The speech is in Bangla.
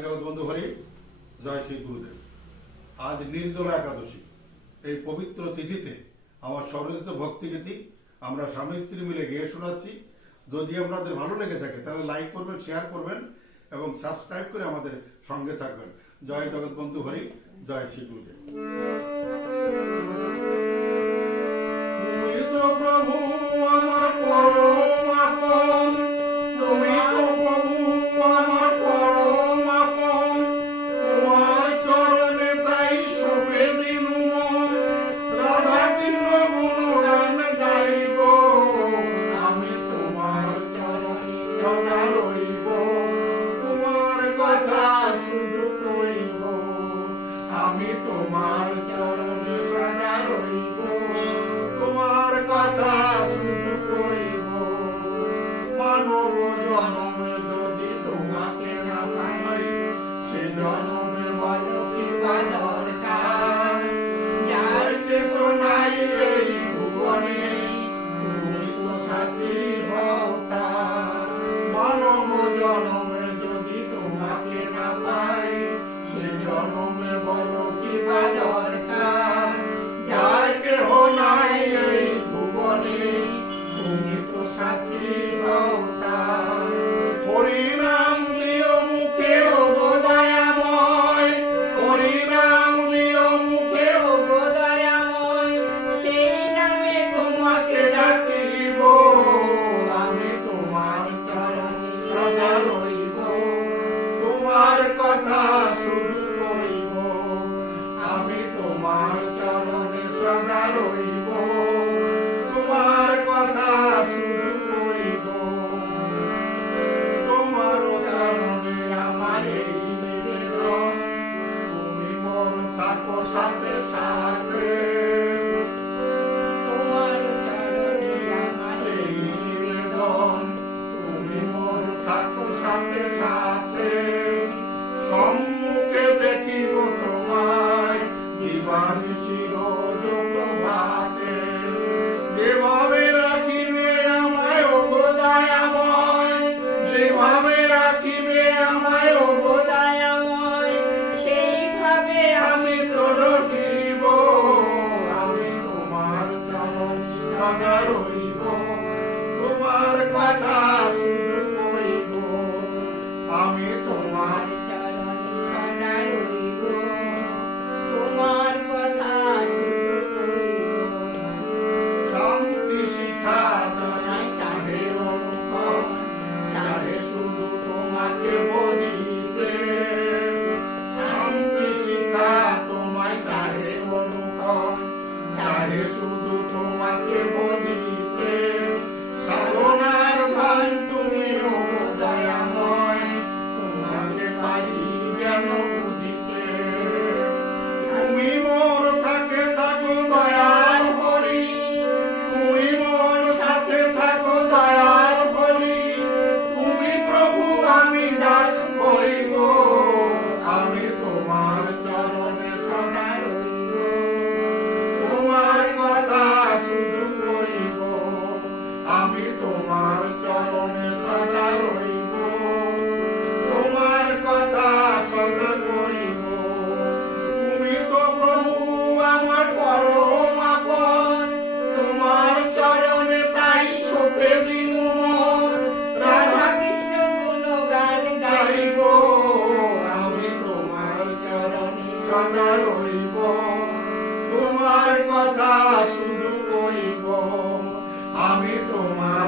জয় জগৎবন্ধু হরি, জয় শ্রী গুরুদেব। আজ নির্জলা একাদশী। এই পবিত্র তিথিতে আমার স্বরচিত ভক্তিগীতি আমরা স্বামী স্ত্রী মিলে গেয়ে শোনাচ্ছি। যদি আপনাদের ভালো লেগে থাকে তাহলে লাইক করবেন, শেয়ার করবেন এবং সাবস্ক্রাইব করে আমাদের সঙ্গে থাকবেন। জয় জগৎবন্ধু হরি, জয় শ্রী গুরুদেব। তুমি তো প্রভু আমার পরম আপন, তুমি তো প্রভু আমার পরম আপন, তোমার চরণে তাই শোভে দিন মন। রাধা কৃষ্ণ গুণগান গাইব, আমি তোমার চরণে সদা রইব। তোমার কথা শুধু কইব, আমি তোমার চরণে সদা রইব। তোমার কথা শুধু কইব। মানব জনমে যদি তোমাকে না পাই, সে জনমে বলো কি বা দরকার। যার কেহ নাই এই ভুবনে, তুমি তো সাথী হও তার। মানব জনমে যদি তোমাকে না পাই, সে জনমে বলো কি বা দরকার। যার কেহ নাই এই ভুবনে, তুমি তো সাথী হও তার। হরিনাম দিও মুখে ওগো দয়াময়, হরিনাম দিও মুখে ওগো দয়াময়, সেই নামে তোমাকে ডাকিব, আমি তোমার চরণে সদা রইব। তোমার কথা শুধু কইব, আমি তোমার চরণে সদা রইব। তোমার কথা শুধু কইব। তোমার চরণে আমার এই নিবেদন, তুমি মোর থাকো সাথে সাথে। তোমার চরণে আমার এই নিবেদন, তুমি মোর থাকো সাথে সাথে। সম্মুখে দেখিব তোমায়, দিবানিশি রোজ প্রভাতে। যেভাবে রাখিবে আমায় ওগো দয়াময়, যেভাবে রাখিবে আমায় ওগো দয়াময়, সেইভাবে আমি তো রহিব। আমি তোমার চরণে সদা রইব। তোমার কথা শুধু কইব, আমি তোমার চরণে সদা রইব। তোমার কথা শুধু কইব। শান্তি শিখা দয়ায় চাহে অনুকরণ, চাহে শুধু তোমাকে বলিতে। শান্তি শিখা তোমায় চাহে অনুকরণ, চাহে শুধু তোমাকে বলিতে। সাধনার ধন তুমি ওগো দয়াময়, তোমাকে পারি যেন বুঝিতে। তুমি মোর সাথে থাকো দয়াল হরি, তুমি মোর সাথে থাকো দয়াল হরি। তুমি প্রভু আমি দাস হইব, আমি তোমার চরণে সদা রইব। তোমার কথা শুধু কইব, আমি তোমার চরণে সদা রইব। তোমার কথা সদা কইব। তুমি তো প্রভু আমার পরম আপন, তোমার চরণে তাই শোভে দিন মন। রাধা কৃষ্ণ গুণগান গাইব, আমি তোমার চরণে সদা রইব। তোমার কথা শুধু কইব, আমি তোমার